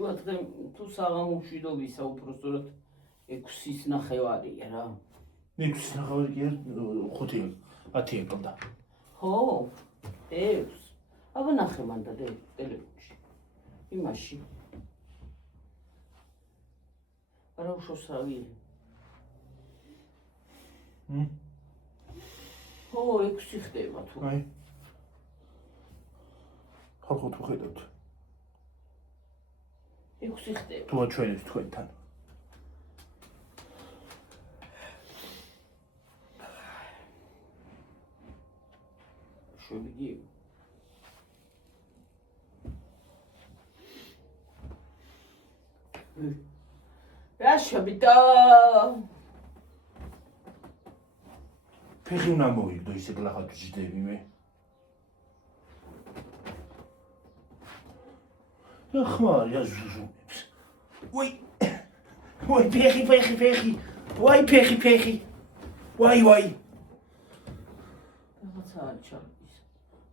შუადღე თუ საღამომშვიდობისა უпростоრად 6-ის ნახევარია რა. 6-ის ნახევარი კი არ 5-ი 10-ი ეკლდა. ხო, 6. აბა ნახე მანდა ტელეფონში. იმაში. არა უშავს რავი. ხო, 6 ხდება თუ. აი. ხალხო თუ ხედავთ. 6 ხდება. თუ აჩვენებს თქვენთან. შევიდი. რა შევიდა? ფეხი უნდა მოვიგდო ისე გლახად ვჯდები მე. ხმარია ზუზუნებს. ვაი ფეხი. ვაი ფეხი. ვაი. რაღაცა არის ჩარგვის.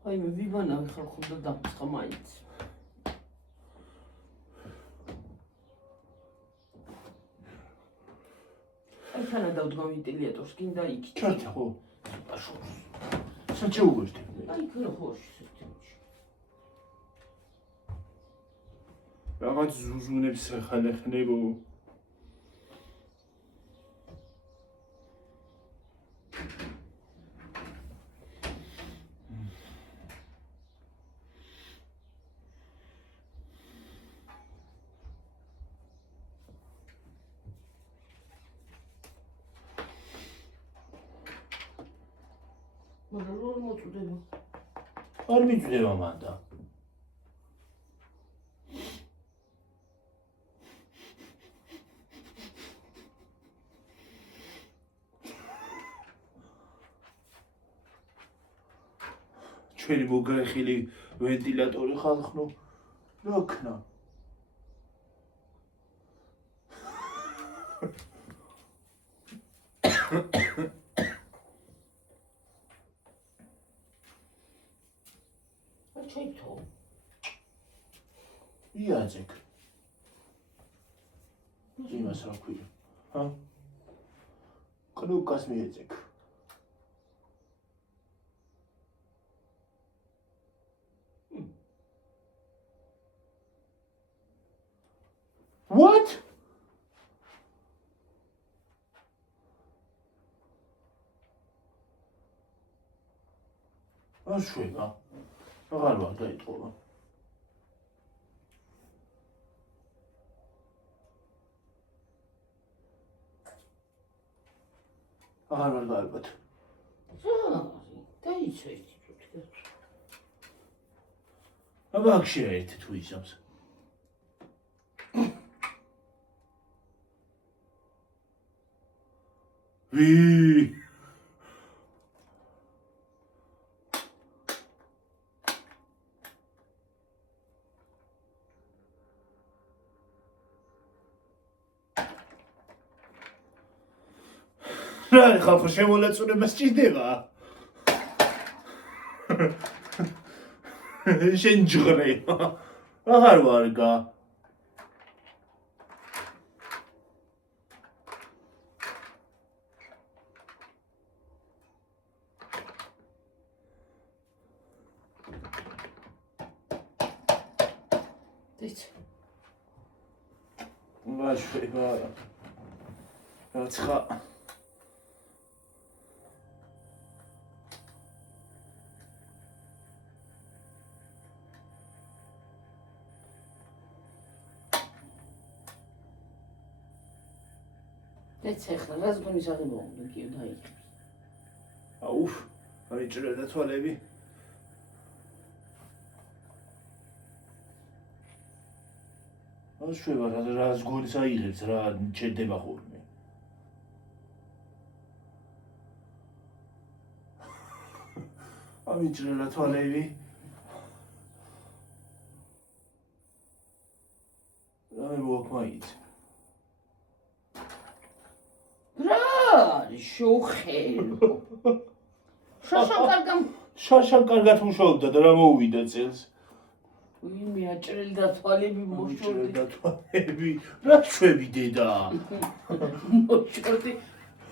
აი მე ვიბანავი ხალხო და დამწყა მაინც. აი თანა დავდგა ვენტილატორს, გინდა იქ. ჩარჩა ხო? აშოს. საჩეუგოშთე. აი ქრო ხოში სისტემაში. რაღაც ზუზუნებს ხალეხნებო. მაგრამ მოწუდება. არ მიწდება მანდა. ჩვენი მოგრეხილი ვენტილატორი ხალხნო რა ქნა. ჩაითო. იაძეკ. იმას რა ქვია? ჰა? კნუკას მიეძეკ. What? აშვება. აღარ ვარ დაიტყობა. აღარ ვარ დაიბად. დაიცვეით თვითონ. აბა აქ შეერთე თუ ისავს. ვი რა ხალხო შემოლაწუნება სჭირდება? შენ ჯღრე. აღარ ვარგა. ვაშვება. რაცხა. ეხლა რას გონის აღებობდი კი დაიჭირე. აუფ, აიჭრა და თვალები. აშვება რას გონის აიღებს რა ჩერდება ხოლმე. აიჭრა და თვალები. რა მოვაკმაით. შოხელო. შაშან კარგად მუშაობდა და რა მოუვიდა წელს. მიაჭრელი და თვალები მოშორდი. და თვალები, რა ჩვევი დედა? მოშორდი.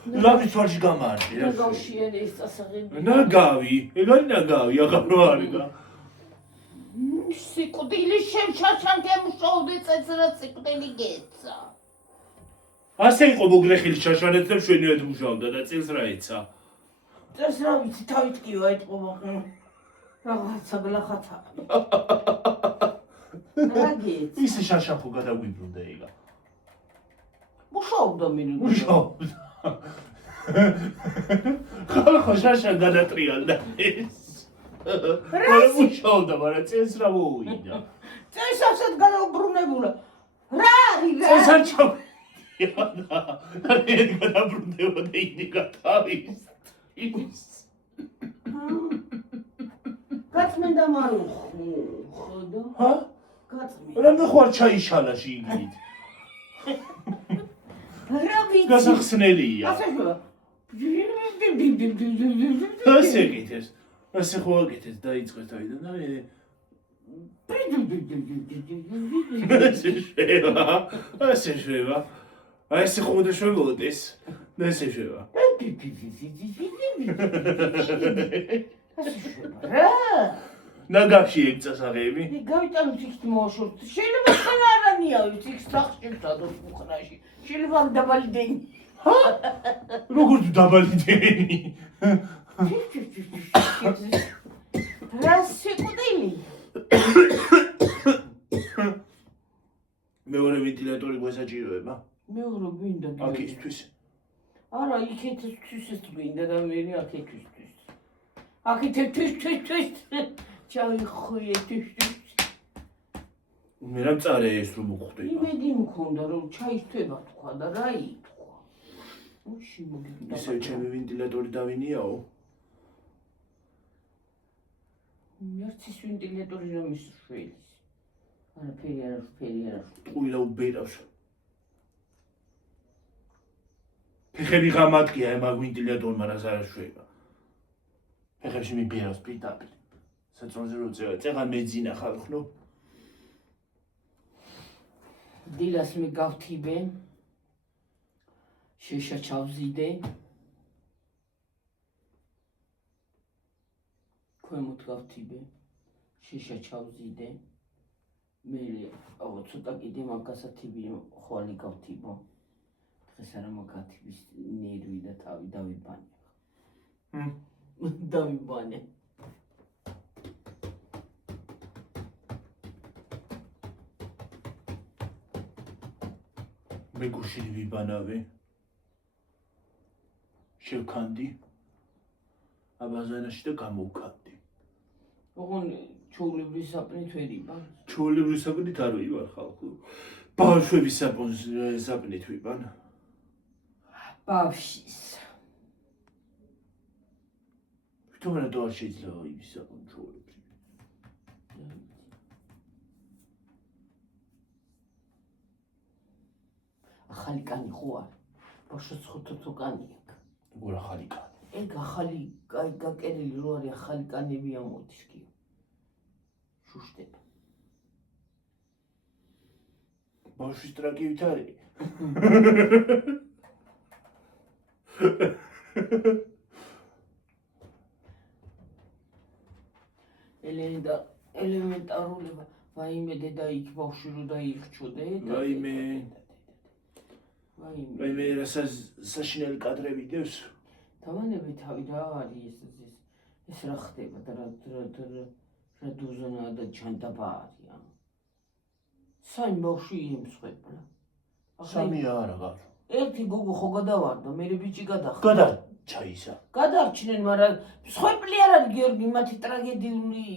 ლამის თვალში გამარჯვე, რა. ნაგავშიანი ეს წასაღები. ნაგავი, ეგარი ნაგავი, აღარ რო არიგა. სიკვდილი შემშაშან გემშოვდი წეცრა სიკვდილი გეცა. ასე იყო მოგრეხილი შაშანეთ და მშვენივრად მუშაობდა და წილს რა ეცა. წელს რა ვიცი თავით კი ვაიტყობა. რაღაცა გლახათა. რა გეცა. ისე შაშახო გადაგვიბრუნდა ეგა. მუშაობდა მინი. მუშაობდა. ხალხო შაშა გადატრიალდა ეს. რა მუშაობდა, მაგრამ წელს რა მოუვიდა. წელს ასეთ გადაუბრუნებულა. რა არის რა? წელს არ ჩავიდა. არ გადაბრუნდებოდა ინიკა თავის. გაწმენდა მარუხო. ხოდა? ჰა? გაწმენდა. რა მეხوار ჩაიშალა შიგნით. რა ვიცი. გასახსნელია. ასე ხება. ასე გითეს. ასე ხო გითეს დაიწყეს თავიდან და ასე შევა. ასე ხო უნდა შევოდეს. და ასე შევა. რა? ნაგავში ეგ წასაღები. გავიტანოთ იქით მოაშორთ. შეიძლება ხან არანიავით იქ სახჭირთადო უხრაში. შეიძლება დაბალი დენი. ჰა? როგორ დაბალი დენი? რა სიკვდილი? მეორე ვენტილატორი გვესაჭიროება? მეორე გვინდა. აქისთვის. არა, იქეთთვის გვინდა და მე აქეთთვის. აქეთთვის. ჩაიხოიე თვითონ. მე რა მწარე ეს რომ მოხვდება. იმედი მქონდა რომ ჩაიშთვება თქვა და რა ითქვა. უში მოგიდა. ისე ჩემი ვენტილატორი დავინიაო. მერცის ვენტილატორი რომ ის შველის. არაფერი არა. ტყუილა უბერავს. ფეხები გამატკია ემ ვენტილატორმა რა ზარაშვება. ფეხებში მიბერავს პირდაპირ. საწონზე რო წევა, წეღან მეძინა ხალხნო. დილას მე გავთიბე. შეშა ჩავზიდე. ქვემოთ გავთიბე. შეშა ჩავზიდე. მე ცოტა კიდე მაგასათიბი ხვალი გავთიბო. დღეს არა მაგათიბის ნერვი და თავი დავიბანე. დავიბანე. მე გუშინ ვიბანავე. შევქანდი. აბაზანაში და გამოვქანდი. ოღონ ჩაულებრის საპნით ვერ იბან. ჩაულებრის საპნით არ ვიბან ხალხო. ბავშვების საპნით ვიბან. ბავშვის. თუმცა რა არ შეიძლება იმის საპნით ჩაულებრი. ახალი კანი ხო არ? ბავშვს ხუთო კანი აქვს. როგორ ახალი კანი? ეგ ახალი გაკერილი რო არის ახალი კანები ამოდის კი. შუშტება. ბავშვის ტრაკივით არის. ელემენტარულება. ვაიმე დედა იქ ბავშვი რო დაიხჩოდე. ვაიმე რა საშინელი კადრები დევს. დავანები თავი რა არის ეს რა ხდება და რა დუზონა და ჩანდაბა არის. საიმ ბავშვი იმსხვებლა. სამი არა გარ. ერთი გოგო ხო გადავარდა, მე ბიჭი გადახდა. გადაჩაისა. გადარჩნენ, მაგრამ სხვეპლი არ არის გიორგი, მათი ტრაგედიული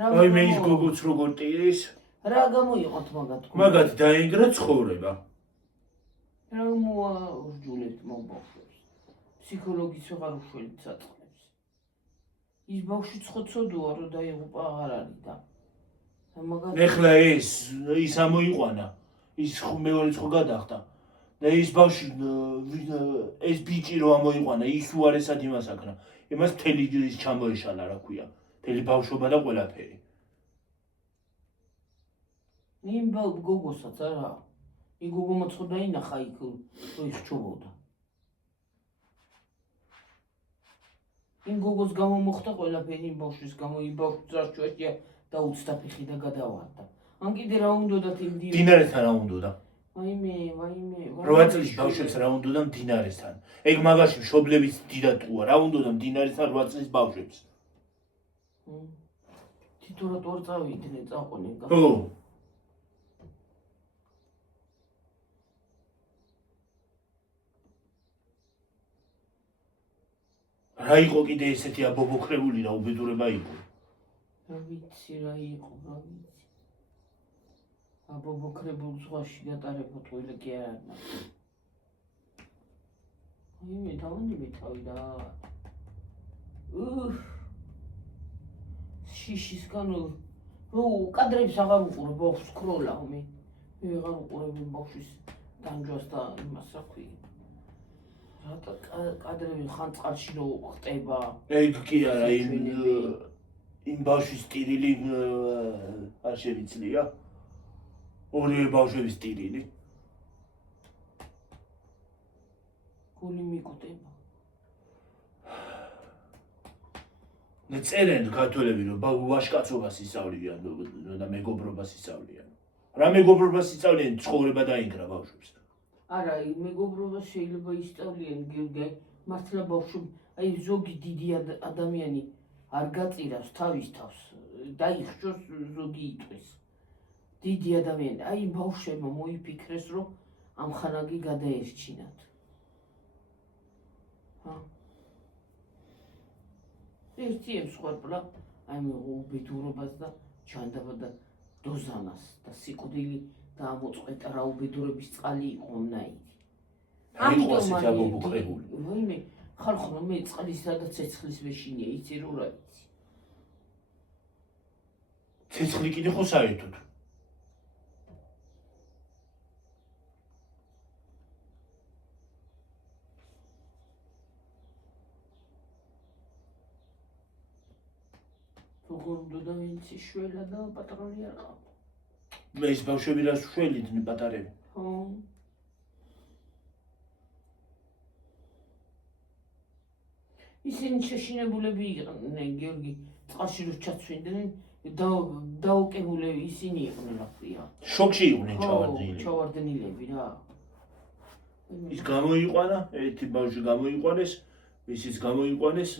აი მე ის გოგოც როგორ ტირის? რა გამოიყოთ მაგათ? მაგათ დაინგრა ცხოვრება. რა მოაურჯულეთ მოგბავშვებს. ფსიქოლოგიც ვეღარ უშველით საწყლებს. ის ბავშვიც ხო ცოდოა რომ დაიღუპა აღარ არის და მაგათ ეხლა ის ამოიყვანა. ის მეორეც ხო გადახდა. და ის ბავშვი ეს ბიჭი რო ამოიყვანა, ის უარესად იმას აკრა. იმას მთელი ის ჩამოეშალა, რა ქვია. მთელი ბავშვობა და ყველაფერი. იმ გოგოსაც არა. იქ გოგო მოწყდა ინახა იქ რო იხჩობოდა. იმ გოგოს გამო მოხდა ყველაფერი იმ ბავშვის გამო, იმ ბავშვს წარჩვეჭია და უცდა ფეხი და გადავარდა. ან კიდე რა უნდათ იმ მდინარესთან რა უნდოდა? ვაიმე. 8 წლის ბავშვებს რა უნდოდა მდინარესთან? ეგ მაგაში მშობლების დიდად ყუა, რა უნდოდა მდინარესთან 8 წლის ბავშვებს? თითოეულ ორ წავიდნენ, წაყვნენ. ხო. რა იყო კიდე ესეთი აბობოქრებული რა უბედურება იყო? რა ვიცი რა იყო, რა ვიცი. აბობოქრებულ ზღვაში გატარებო ტყუილე კი არ არის. მე დავანიმე თავი და შიშისგან რო კადრებს აღარ უყურებ ბავშვს ქროლავ მე ვეღარ უყურებ ბავშვის დანჯვას და იმას რა ქვია რატო კადრები ხან წყალში რო ხტება ეგ კი არა იმ ბავშვის ტირილი არ შევიცლია ორივე ბავშვების ტირილი გული მიკუტება წერენ ქართველები რომ ვაშკაცობას ისწავლიან და მეგობრობას ისწავლიან. რა მეგობრობას ისწავლიან ცხოვრება დაინგრა ბავშვებს. არა, მეგობრობას შეიძლება ისწავლიან გიორგი, მართლა ბავშვი, აი ზოგი დიდი ადამიანი არ გაწირავს თავის თავს, დაიხშოს ზოგი იტყვის. დიდი ადამიანი, აი ბავშვებმა მოიფიქრეს რომ ამხანაგი გადაერჩინათ. ერთი ემსხვერპლა აი უბედურობას და ჩანდაბა და დოზანას და სიკვდილი და ამოწყვეტა რა უბედურების წყალი იყო მნაირი. ამიტომ ასეთი აბობოქრებული. ვაიმე, ხალხო მე წყლისა და ცეცხლის მეშინია, იცი რო რა იცი. ცეცხლი კიდე ხო საერთოდ. როგორ უნდა ვინც შველა და პატრონი არ ყავ. მე ეს ბავშვები რას შველიდნენ პატარები? ხო. ისინი შეშინებულები იყვნენ, გიორგი, წყალში რო ჩაცვიდნენ, დაუკებულები ისინი იყვნენ, რა ქვია. შოკში იყვნენ ჩავარდნილები. ჩავარდნილები რა. ის გამოიყვანა, ერთი ბავშვი გამოიყვანეს, ისიც გამოიყვანეს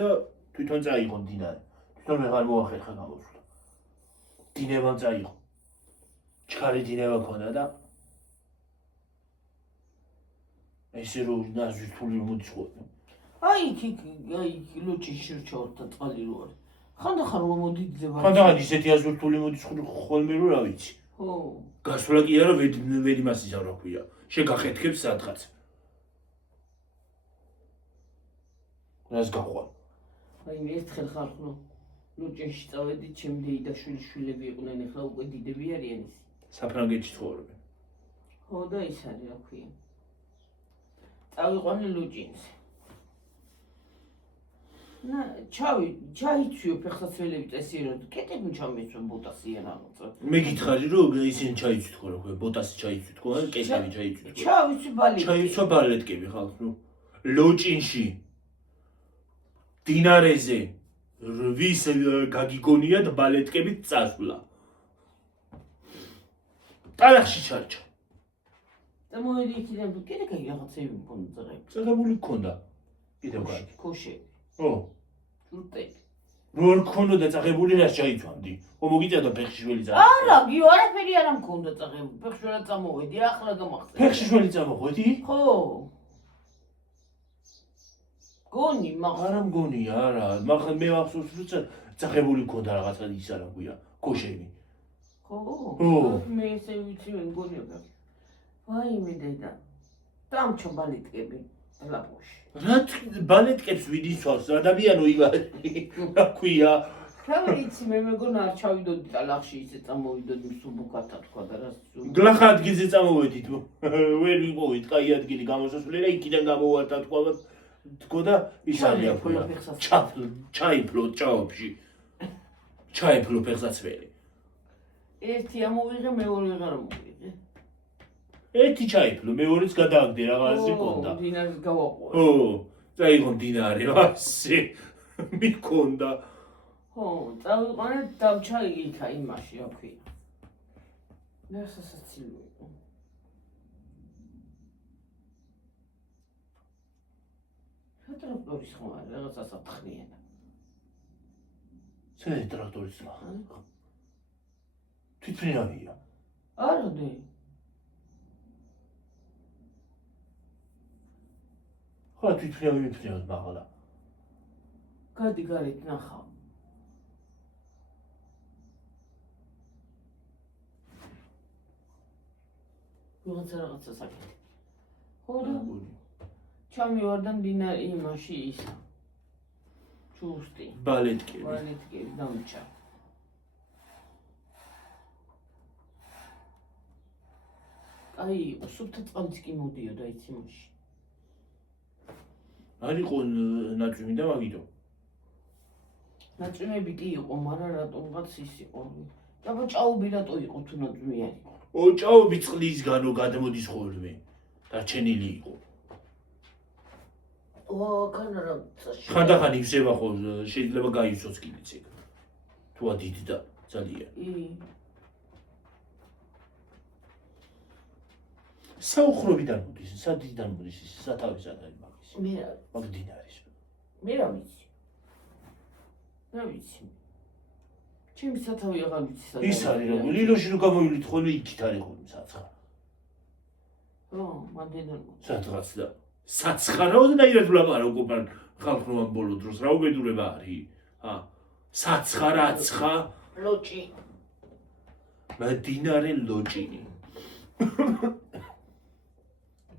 და თვითონ წაიღო მდინარე. თვითონ ვეღარ მოახერხა გამოსვლა. დინებამ წაიღო. ჩქარი დინება ქონდა და ესე რომ ნაზვის ფული მოდის ხოლმე. აი იქ ლოჭიში ჩავარდა წყალი რო არის. ხანდახან რომ მოდიდება. ხანდახან ისეთი აზური ფული მოდის ხოლმე რომ რა ვიცი. ხო. გასვლა კი არა ვერ იმასისა რა ქვია. შეგახეთქებს სადღაც. რას გაყვან? აი ერთხელ ხალხო ლოჭინში წავედი, ჩემი დეი და შვილები იყვნენ, ახლა უკვე დიდები არიან ისინი. საფრანგეთში ცხოვრობენ. ხო და ის არის რა ქვია. წავიყვანე ლოჭინზე. না ჩაიცვიო ფეხსაცმელები წესიერად კეთები ჩამეცვა ბოტასიან ამოწა მე გითხარი რომ ისინი ჩაიცვით ხო რა ქვია ბოტასი ჩაიცვით ხო ან კეთები ჩაიცვით ხო ჩავიცვი ბალეტი ჩაიცვა ბალეტკები ხალხო ლოჭინში დინარეზე ვის გაგიგონიათ ბალეტკებით წასვლა ტალახში ჩარჩა და მოედი იქიდან კიდე კაი რაღაცები მქონდა წაღებული მქონდა კიდევ კარგი ქოშები ო უტე როგორ მქონდა წაღებული რას ჩაიცვამდი ხო მოგიწევდა ფეხშიშველი წამო არა გიო არაფერი არ მქონდა წაღებული ფეხშიშველი წამოვედი ახლა გამახსენე ფეხშიშველი წამოხვედი ხო გონი მაგრამ არა მგონი არა მაგრამ მე ახსოვს რომ წაღებული მქონდა რაღაცა ის არა გვია ქოშები ხო მე ესე ვიცი მე მგონია ვაიმე დედა დამჩო ბალეტკები ლაპოში რა ბალეტკებს ვიდიცავს ადამიანო ივარი რა ქვია რა ვიცი მე მეგონა არ ჩავიდოდი ტალახში ისე წამოვიდოდი მსუბუქათა თქვა და რა გლახა ადგილზე წამოვედით ვერ ვიყოვით კაი ადგილი გამოსასვლელი და იქიდან გამოვარდა თქო და ის არის ახლა ჩაიფლო ჭაობში ჩაიფლო ფეხსაცმელი ერთი ამოვიღე, მეორე ვეღარ მოვიღე. ერთი ჩაიფლო, მეორეც გადააგდე რაღაცი კონდა. დინარს გავაყო. ო, წაიღო დინარი, ასე მიქონდა. ხო, წავიყვანე დავჩა იქა იმაში, ოკეი. მე სასაცილო იყო. ტრაქტორის ხმა, რაღაცა საფრთხეა. ცე ტრაქტორის ხმა. თვითმფრინავია. არა დე. ხო, თვითმფრინავი მიფრინავს მაღლა. გადი გარეთ ნახავ. რაღაცა საკეთე. ხო და ჩამივარდა დინარი იმაში ისა. ჩუსტი. ბალეტკები დამჭა. აი, სუფთა წყალიც კი მოდიოდა იცი მაშინ. არ იყო ნაწვიმი და მაგიტო. ნაწვიმები კი იყო, მაგრამ რატომღაც ის იყო. და ჭაობი რატო იყო თუ ნაწვიმი არ იყო? ჭაობი წყლისგანო გადმოდის ხოლმე. დარჩენილი იყო. ხანდახან ივსება ხო, შეიძლება გაიცოც კიდეც ეგ. თუ ადიდდა ძალიან. საუხრობიდან მოდის, სადიდან მოდის ის სათავისად არის მაგის. მე რა მაგ დინარის. მე რა ვიცი. რა ვიცი. ჩემი სათავე აღარ ვიცი სადაა. ის არის რა, ლილოში რო გამოივლით ხოლმე იქით არის ხოლმე საცხარა. ხო, მანდიდან სადღაც და საცხარაოდნაირად ვლაპარაკო ხალხმა ბოლო დროს, რა უბედურება არის? საცხარა, აცხა, ლოჭი. დინარე ლოჭი.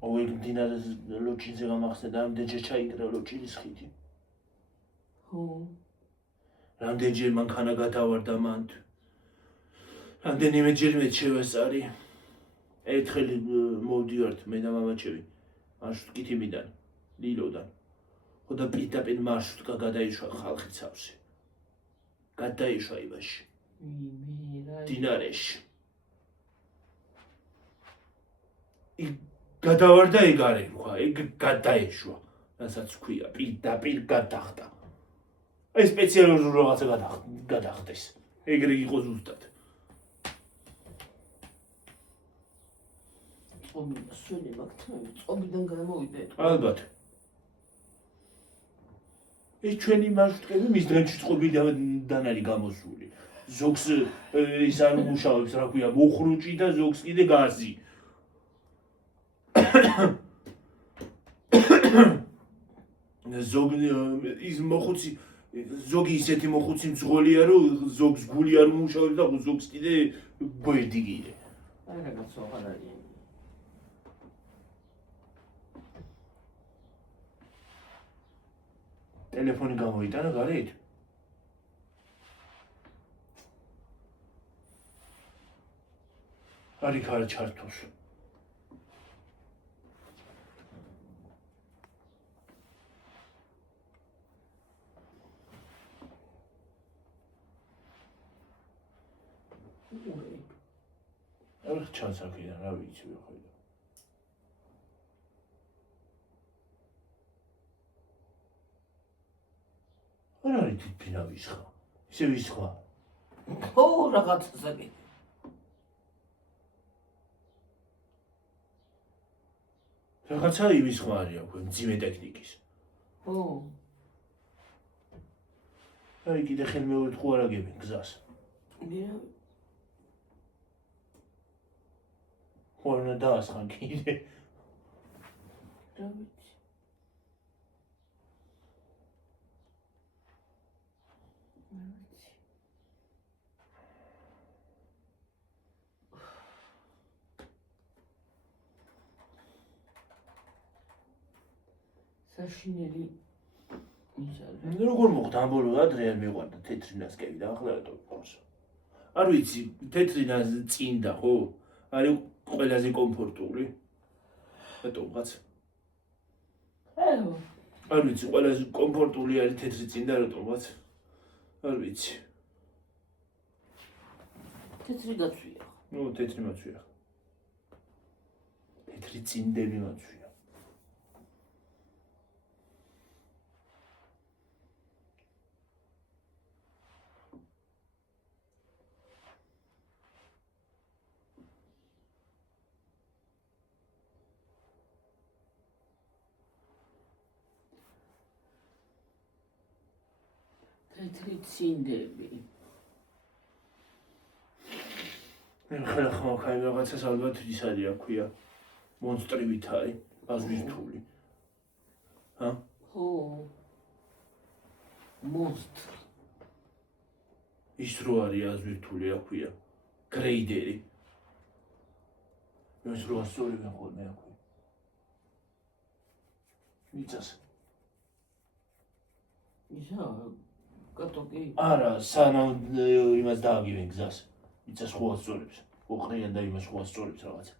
ой, დინარეს ლოჭინზე გამახსენდა, რამდენჯერ ჩაიკრა ლოჭინის ხიდი. ხო. რამდენჯერ მანქანა გადავარდა მან. რამდენიმეჯერ მე შევასწარი. ერთხელ მოვდივართ მე და მამაჩევი. მარშრუტკითიმიდან, ლილოდან. ხო და პირდაპირ მარშრუტკა გადაიშვა ხალხი ცავსე. გადაიშვა იმაში. დინარეში. გადავარდა ეგ არ ერქვა, ეგ გადაეშვა. რასაც ქვია, პირდაპირ გადახტა. აი სპეციალურ რაღაცა გადახტეს. ეგრე იყო ზუსტად. სული მაგთმევი, წობიდან გამოვიდა ეთქვა. ალბათ. ეს ჩვენი მარშრუტკები მის დღეში წობიდან არის გამოსული. ზოგს ის არ მუშაობს, რა ქვია, მოხრუჭი და ზოგს კიდე გაზი. ის მოხუცი ზოგი ისეთი მოხუცი მძღოლია, რომ ზოგს გული არ მუშაობს და ზოგს კიდე გვერდი კიდე. აი რაღაცა აღარ არის. ტელეფონი გამოიტანა გარეთ? არის ხარ ჩართოს. არ ჩანს აქედან, რა ვიცი ვიყიდა. არ არის თვითმფრინავის ხმა. ისე ვის ხმა? ხო, რაღაცა საკეთე. რაღაცა იმის ხმა არის აქვე, მძიმე ტექნიკის. ხო. აი კიდე ხელმეორედ ხო არ აგებენ გზას. მე ხო უნდა დაასხან კიდე. რა ვიცი. საშინელი იზარდა. როგორ მოხდა ამ ბოლო ადრე არ მიყვარდა თეთრი ნასკები და ახლა რატო გყავს? არ ვიცი, თეთრი ნასკი წინდა ხო? არის ყველაზე კომფორტული. რატომღაც? არ ვიცი, ყველაზე კომფორტული არის თეთრი წინდა რატომღაც? არ ვიცი. თეთრი გაცვია. ნუ თეთრი მაცვია. თეთრი წინდები მაცვია. თეთრი წინდები. ხლა ხმოქაი რაღაცას ალბათ ის არის აქვია. მონსტრივით არის, აზვირთული. ჰა? ხო. მონსტრი. ის რო არის აზვირთული აქვია. გრეიდერი. ეს რო ასწორებენ ხოლმე აქვია. მიწას. ისა კატოკი. არა, სანამ იმას დააგივენ გზას. მიწას ხო ასწორებს. ოყრიან და იმას ხო ასწორებს რაღაცა.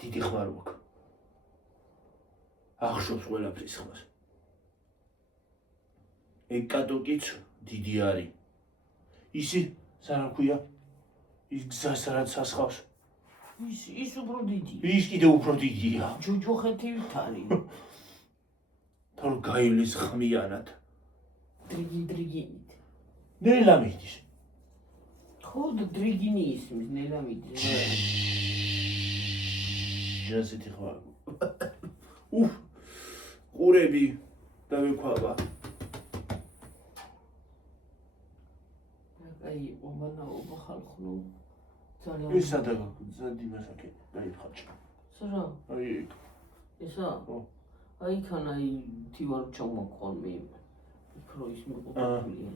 დიდი ხმარ აქვს. ახშობს ყველაფრის ხმას. ეგ კატოკიც დიდი არის. ისი სანამ ქვია ის გზას რაც ასხავს. ის უფრო დიდი. ის კიდე უფრო დიდია. ჯოჯოხეთივით არის. თორ გაივლის ხმიანად. დრიგინით. ნელა მიდის. ხო და დრიგინი ისმის ნელა მიდის. ასეთი ხმარ. ყურები დავექვაბა. აი, ობანაობა ხალხო ძალიან. ის სადა იმასაკე დაიხარჯა. სრა? აი ეგ. ესა? ხო. აი ხან აი თივარ ჩამოყოლმე. იქ რო ის მოყოლია.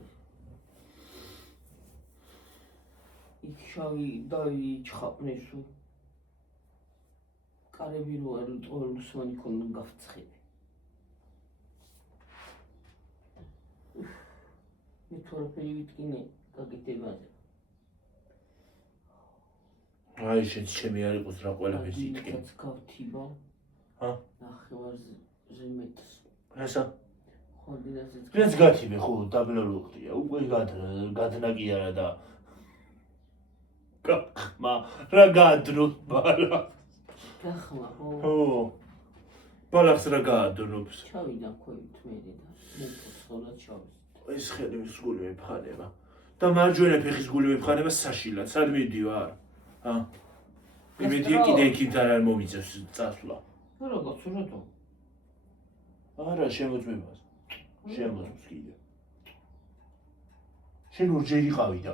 იქ შავი დაიჩხაპნესო. კარები რო არ ტოლუსვანი ქონდა გავცხები. მე თორფერი ვიტკინე გაგიტებაზე. აი შეც ჩემი არ იყოს რა ყველაფერს იტკი. კაც გავთიბა. ჰა? ნახევარზე მეტს. ესა? ხო დინასეც. ეს გათიბე ხო დაბლოლუხტია. უკვე გადნაკი არა და გახმა რა გადრო ბალა. გახმა ხო. ხო. ბალახს რა გაადნობს. ჩავიდა ქვევით მე და მოხსოლა ჩავის. ეს ხელის გული მეფხანება. და მარჯვენა ფეხის გული მეფხანება საშილად. სად მიდივარ? ჰა? იმედია კიდე იქით არ მომიწევს წასვლა. როგორც როდო? არა, შემოწმებას. შემოწმს კიდე. შენ ორჯერ იყავი და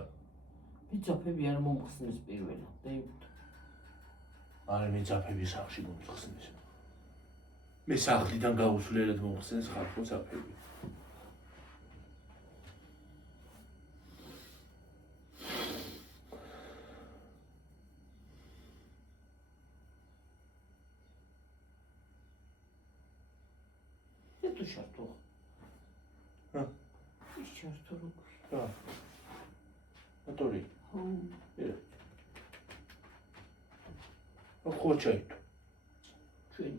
მიწაფები არ მომხსნეს პირველად. არა, მე ძაფები სახში მომხსნეს. მე სახლიდან გაუსვლელად მომხსნეს ხალხო ძაფები. თუ შარტო. ჰა? ის შარტო რო. რა? მოტორი. ხო. ხო ჩაით. ჩვენ.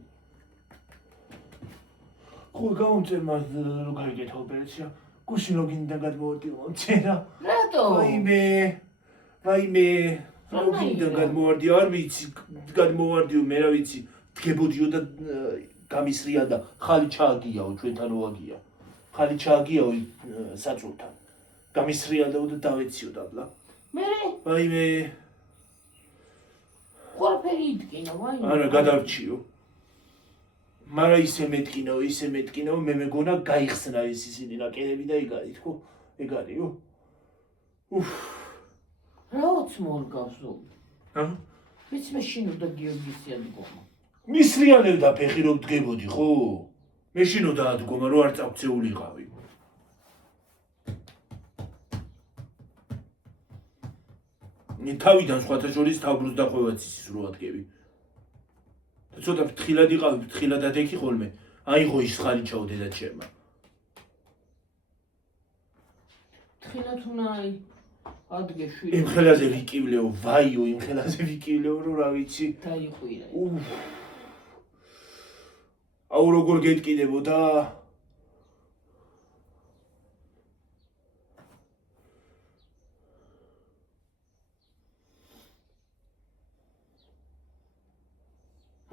ხო გაუნწერ მას რო გაიგეთ ოპერაცია. გუშინ ლოგინიდან გადმოვარდი წერა. რატო? ვაიმე. ლოგინიდან გადმოვარდი, არ ვიცი, გადმოვარდიო, მე რა ვიცი. დგებოდიო და გამისრია და ხალი ჩააგიაო ჩვენთან ვაგია. ხალი ჩააგიაო საწულთან. გამისრიალდაო და დავეციო დაბლა. მე? ვაიმე. ყველაფერი იდგინა, ვაიმე. არა, გადარჩიო. მაგრამ ისე მეტკინაო, მე მეგონა გაიხსნა ეს ისინი ნაკერები და ეგ არის, ხო? ეგ არისო. რაოც მორგავსო. ჰა? ვიც მე შინოდა გიორგის ადგომა. მისრიალებ და ფეხი რომ დგებოდი, ხო? მე შინოდა ადგომა, რო არ წავწეულიყავი. თავიდან სხვათა შორის თავბრუს დახვევაც ისის რო ადგები. და ცოტა ფრთხილად იყავი, ფრთხილად ადექი ხოლმე. აიღო ის ხალი ჩაო დედაჩემმა. ფრთხილად უნდა ადგე შვილი. იმ ხელაზე ვიკივლეო, ვაიო, იმ ხელაზე ვიკივლეო, რომ რა ვიცი. დაიყვირა. აუ როგორ გეტკიდებოდა?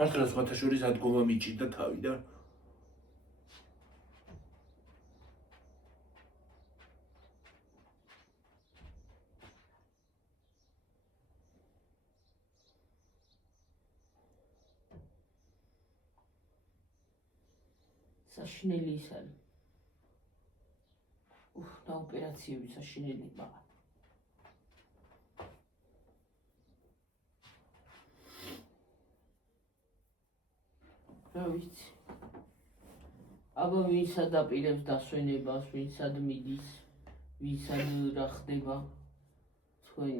მართლა სხვათა შორის ადგომა მიჭირდა თავი და საშინელი ის არის. და ოპერაციები საშინელი მაგრამ. რა ვიცი. აბა ვინც ადაპირებს დასვენებას, ვინც ad მიდის, ვინც რა ხდება. თქვენ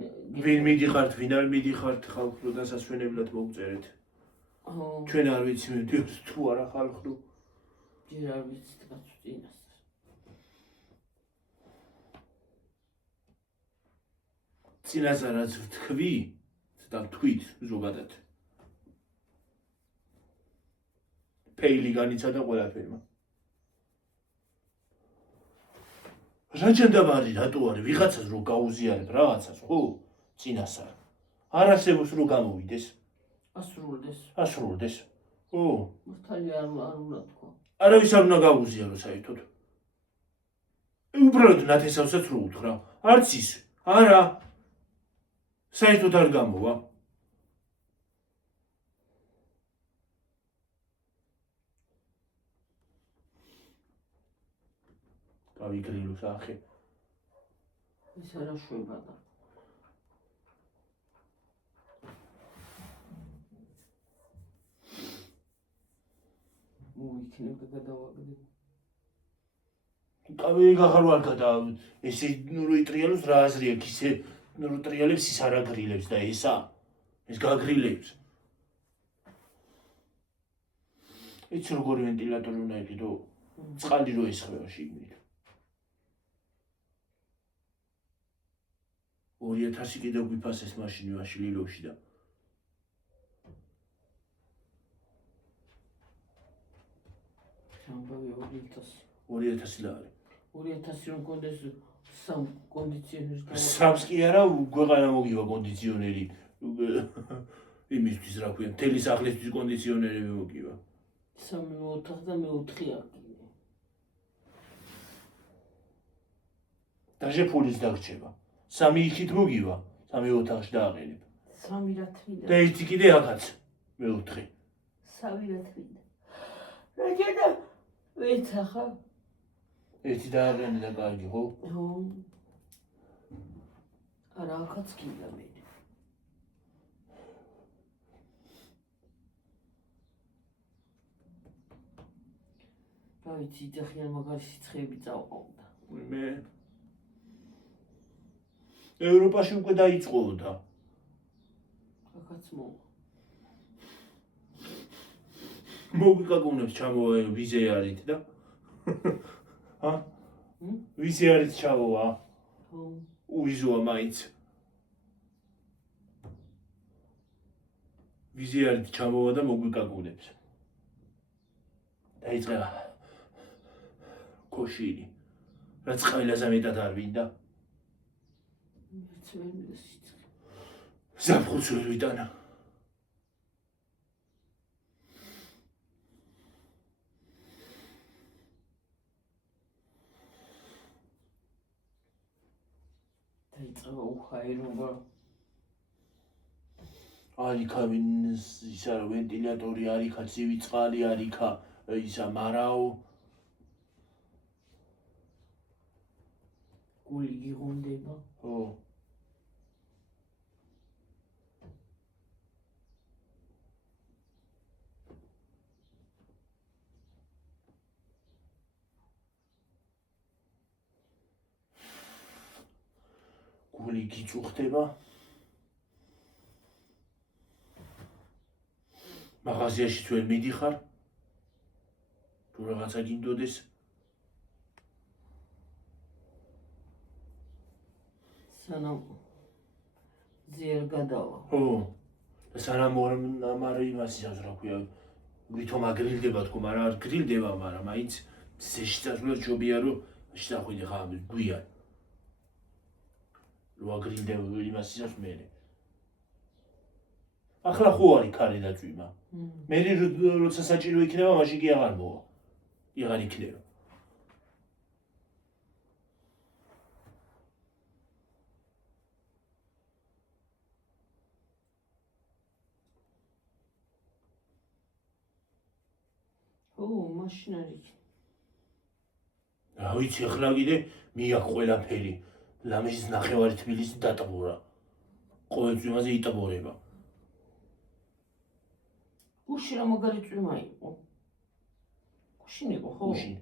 ვინ მიდიხართ, ვინ არ მიდიხართ ხალხო დასასვენებლად მოგწერეთ. ჩვენ არ ვიცი მივდივართ თუ არა ხალხო. ჯერ არ ვიცით კაცო წინასწარ. წინასწარ რაც ვთქვი და ვთქვით ზოგადად. ფეილი განიცადა ყველაფერმა. რა ჯანდაბარი რატო არის ვიღაცას რო გაუზიარებ რაღაცას ხო წინასწარ არ არსებობს რო გამოვიდეს ასრულდეს ხო მართალი არ უნდა თქვა არავის არ უნდა გაუზიარო საერთოდ უბრალოდ ნათესავსაც რო უთხრა არც ის არა საერთოდ არ გამოვა გავიგრილო სახე ეს არა შვება და მოიქნება გადავაგდე კავი გახარ ვარ გადა ესე ნუ იტრიალოს რა აზრი აქვს ისე ნუ ტრიალებს ის არ აგრილებს და ესა ეს გაგრილებს იცი როგორი ვენტილატორი უნდა იყიდო წყალი რო ესხება შიგნით 2000 კიდევ გვიფასეს მაშინ ვაში ლილოში და სამბავი 2000 ლარი 2000 რომ კონდეს სამ კონდიციონერს გავა სამს კი არა გვეყანა მოგივა კონდიციონერი იმისთვის რა ქვია მთელი სახლისთვის კონდიციონერები მოგივა სამი ოთახი და მეოთხე აქვს დაჟე ფულის დაგრჩება სამი იქით მოგივა სამი ოთახში დააყენებ სამი რა თვიდა და ერთი კიდე ახაც მეოთხე სამი რა თვიდა რა ჯედა ვეცახა ერთი დააყენე და კარგი ხო ხო არა ახაც კიდე მე რა ვიცი ძახიან მაგარი სიცხეები წავყავდა მე ევროპაში უკვე დაიწყოდა ახაც მოგვიკაკუნებს ჩამოვა ვიზე არით და ა ვიზე არით ჩამოვა ხო უვიზოა მაინც ვიზე არით ჩამოვა და მოგვიკაკუნებს დაიწყება კოშინი რაც ყველაზე მეტად არ ვინდა ზაფხულს ვერ ვიტანა დაიწყება უხაერობა არიქა ისა ვენტილატორი არიქა ცივი წყალი არიქა ისა მარაო გული გიღონდება ხო გული გიწუხდება მაღაზიაში თუ ვერ მიდიხარ თუ რაღაცა გინდოდეს სანამ ძიერ გადავა ხო და სანამ ამარე იმას ისავს რა ქვია ვითომ აგრილდება თქო მაგრამ არ გრილდება მაგრამ მაინც ზეში წასვლა ჯობია რომ შეახვიდე ხა გვიან რო აგრილდება იმას ისავს მე ახლა ხო არის ქარი დაწვიმა. მე როცა საჭირო იქნება, მაშინ კი აღარ მოვა. აღარ იქნება. მაშინ არის. რა ვიცი, ახლა კიდე მიაქ ყველაფერი. ლამის ნახევარი თბილისი დატბორა. ყოველ წვიმაზე იტბორება. გუში რა მაგარი წვიმა იყო. გუშინ იყო, ხო? გუშინ.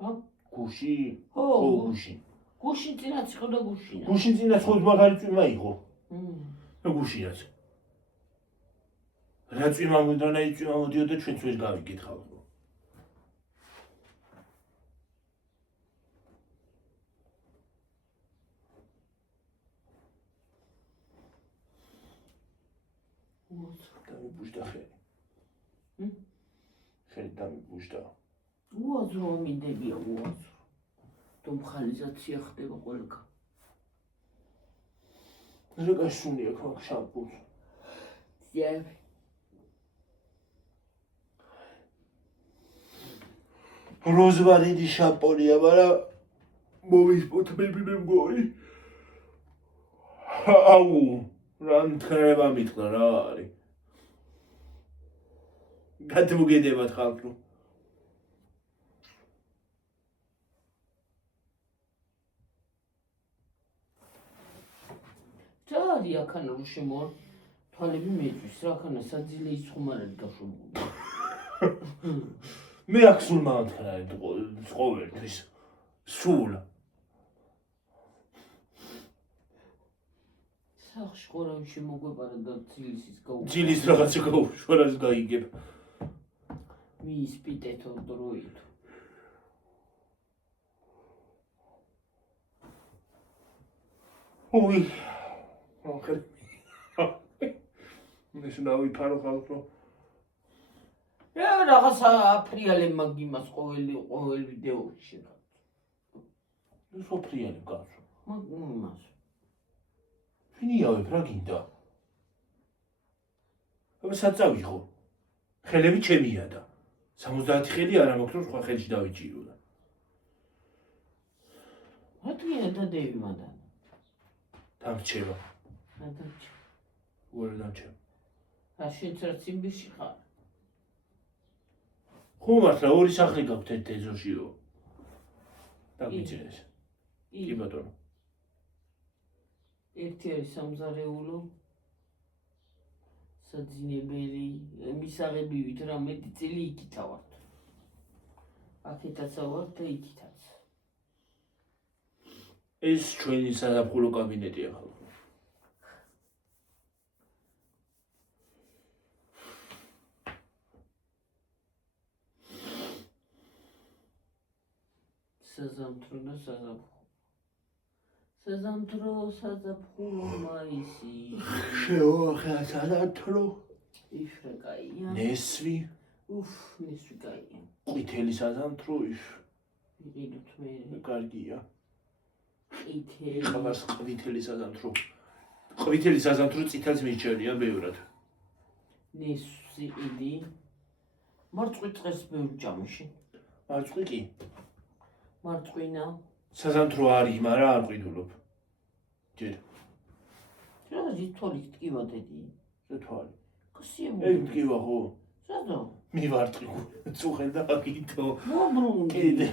ჰა? გუში? ხო, გუში. გუშინ წინაც იყო და გუშინა. გუშინ წინაც ხო მაგარი წვიმა იყო. და გუშინაც. რა წვიმა მოდანაი წვიმა მოდიოდა ჩვენც ვერ გავიკითხავთ. დამიბუჟდა ხელი. ხელი დამიბუჟდა. უაზრო მინდებია, უაზრო. დომხალიზაცია ხდება ყველგან. რა გასული აქვს მაგ შამპუნს? ზიარი. როზმარინის შამპუნია, მაგრამ მოვისპოთმები მე მგონი. აუ, რა მთხრება მითხრა რა არის? გადმოგედებათ ხალხო. ჯარი აქანა რომ შემოარ თვალები მეწვის რა აქანა საძილე იხუმარად გაშობული. მე აქ სულ მანთხრარი ყოველთვის. სულ. სახში ხორავი შემოგვეპარა და ძილისის გაუშვა. ძილის რაღაცა გაუშვა რას გაიგებ. მიისპიტეთო დროით. ой. ახლა ეს ნავიფარო ხალხო. რაღაცა აფრიალე მაგიმას ყოველ ვიდეოში. ეს აფრიალე კაცო. მაგიმას. ვინიავებ რა გინდა? აბა საწავი ხო? ხელები ჩემია და 70 ხელი არა მაქვს რომ სხვა ხელში დავიჭირო. რატია დადევი მანდან? დამრჩება. გადამჭი. უარ დამრჩება. რა შეცარ ციმბირში ხარ? ხო მართლა ორი სახლი გაქვთ ერთ ეზოშიო. დაგიჭირეს. კი ბატონო. ერთი არის სამზარეულო, საძინებელი, მისაღებივით რა მეტი წელი იქითა ვართ. აქეთაც ვართ და იქითაც. ეს ჩვენი საზაფხულო კაბინეტია ხალხო. საზამთრო და საზაფხულო. საზამთრო, საზაფხულო, მაისი. შეოხა საზამთრო. იშრა კაია. ნესვი. ნესვი კაია. ყვითელი საზამთრო ის. ვიყიდოთ მე. კარგია. ყვითელი. ხალხს ყვითელი საზამთრო. ყვითელი საზამთრო წითელს მიჩერია ბევრად. ნესვი იდი. მარწყვი წეს ბევრ ჯამში. მარწყვი კი. მარწყვინა. საზამთრო არის, მაგრამ არ ყიდულობ. ჯერ. რა თვალი ტკივა დედი? რა თვალი? კოსიებული. ეგ ტკივა ხო? რატო? მივარტყი წუხელ და აკითო. მობრუნდი.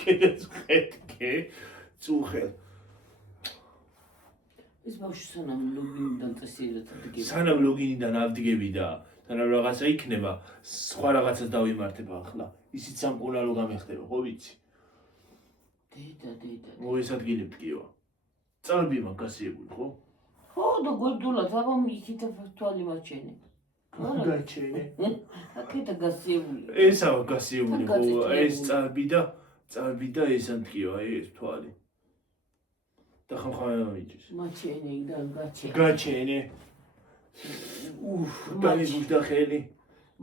კიდე წუხეთკე წუხელ. ეს ბავშვი სანამ ლოგინიდან წესიერად დგება. სანამ ლოგინიდან ავდგები და სანამ რაღაცა იქნება, სხვა რაღაცას დავიმართებ ახლა. ისიც სამკურნალო გამეხდება, ხო ვიცი? დედა. მოესადგილებ ტკივა. წარბი მაგ გასიებული, ხო? ხო და გვერდულად აბა იქით თვალი მაჩენე. გაჩენე. აქეთა გასიებული. ესაა გასიებული, ხო? ეს წარბი და ეს ანტკივა, ეს თვალი. და ხამხამება მიჭის. მაჩენე და გაჩენე. გაჩენე. დამიბუჟდა ხელი.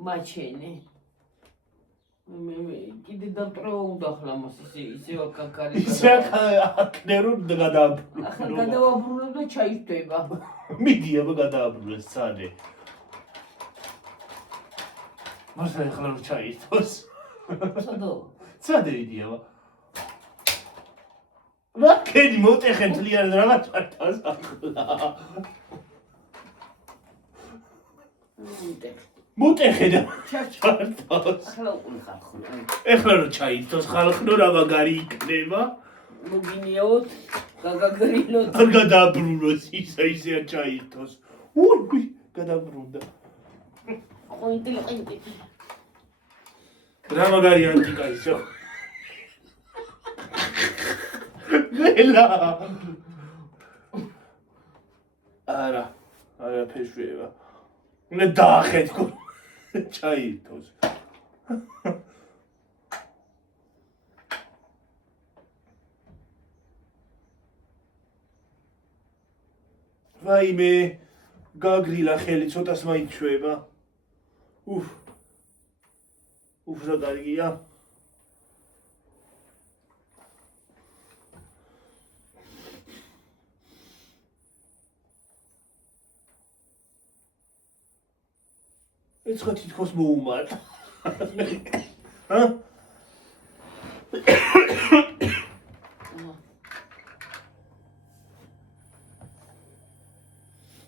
მაჩენე. მე კიდე დამტრევა უნდა ახლა მას ისევ კაკარი. ისე აკნე რომ გადააბრუნო. ახლა გადავაბრუნებ და ჩაიშვება. მიდი აბა გადააბრუნეს ცადე. მართლა ეხლა რო ჩაითოს. სადო? ცადე მიდი აბა. რა კენი მოტეხენ თლიან რაღაც ჩართავს ახლა. მოტეხე და ჩართავს. ახლა უყური ხალხო. ეხლა რო ჩაითოს ხალხო რა მაგარი იქნება. მოგინიოთ, გაგაგრინოთ. არ გადააბრუნოს ისე ჩაითოს. უი, გადააბრუნდა. ყინტი. რა მაგარი ანტიკა ისო. ველა. არა ფეშვება. უნდა დაახეთქო. ჩაითოს. ვაიმე, გაგრილა ხელი ცოტას მაიჩვება. უფ რა კარგია. ეცხა თითქოს მოუმატა. ჰა?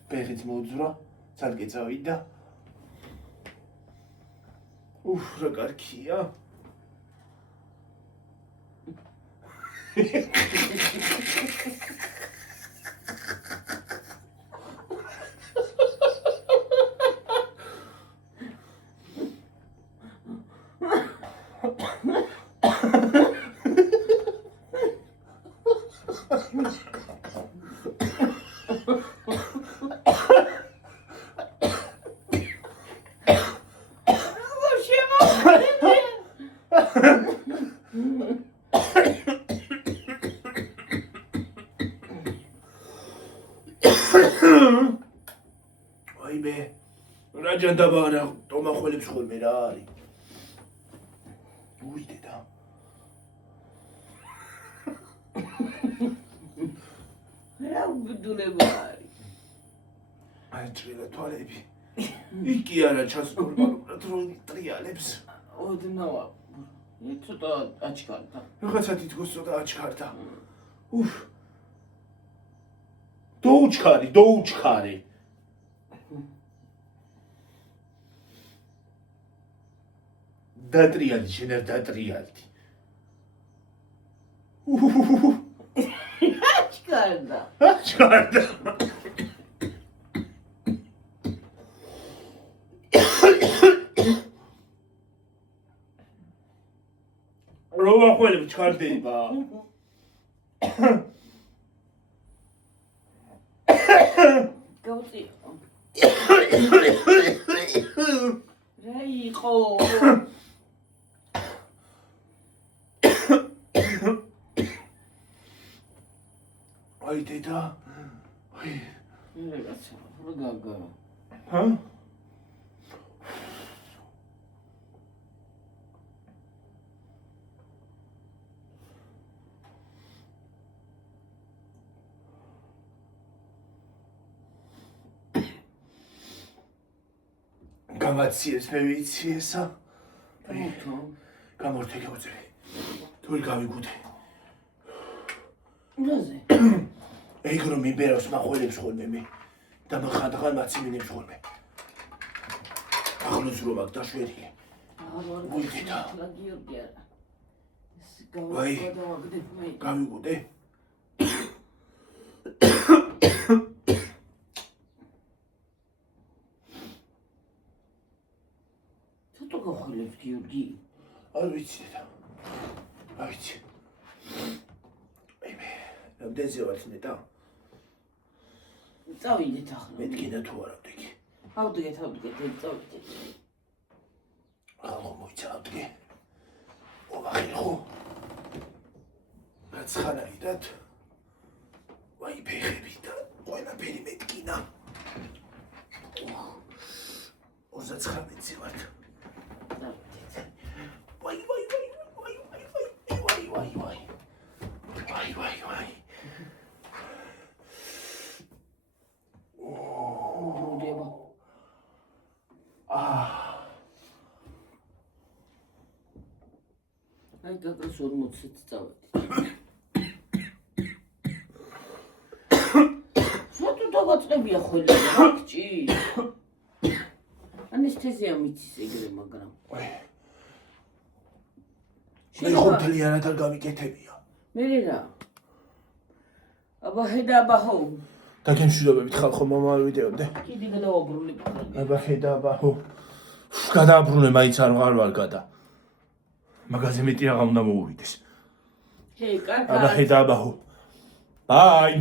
ბერიც მოძრა, სადღე წავიდა. რა კარგია. ვაიმე, რა ჯანდაბა რა ტომახველებს ხოლმე რა არის. უი დედა. რა ბუდულება არის. აი ჭრილა თვალები. იქი არა ჩასკორბალურად რო ტრიალებს. ოდნავა. ცოტა აჩქარდა. რაღაცა თითქოს ცოტა აჩქარდა. доучкари. დატრიალი შენ არ დატრიალდი. აჩქარდა. როვა ხოლმე ჩქარდება. გავწი. რა იყო? აი დედა. აი. რაღაცა რა გაგარა. ჰა? გამაციეს მე ვიცი ესა. გამორთე გავწევი. თორე გავიგუდე. რაზე? ეგ რომ მიბერავს მახველებს ხოლმე მე. და მახანდღან მაციმინებს ხოლმე. აღლოს რომ აქ დაშვერილი. ვიდედა. ვაი. გავიგუდე. ცოტა გახოლებს გიორგი. არ ვიცი და. არ ვიცი. აიმე, რამდენზე ვარ ნეტა? წავიდეთ ახლა. მეთქინა თუ არა ვდიქი. ავდგეთ, წავიდეთ. ახლა მოიცა ავდგე. ოვახერხო. რაცხანაირად. ვაი ფეხები და ყველაფერი მეთქინა. 39-ზე ვარ. ვაი. გაკრას 40-ით წავედი. სულ დავაწყებია ხოლმე რაკჭი. ანესთეზია მიცის ეგრე, მაგრამ მე ხომ თლიანად არ გამიკეთებია. მე რა. აბა ხედა აბა ჰო. და გემშვიდობებით ხალხო მომავალ ვიდეომდე. კიდე გადავაბრუნებ. აბა ხედა აბა ჰო. გადააბრუნე მაინც არ ვარ გადა. მაგაზე მეტი აღარ უნდა მოუვიდეს. ჰე, კარგად. აბა ხედა აბა ჰო. ბაი.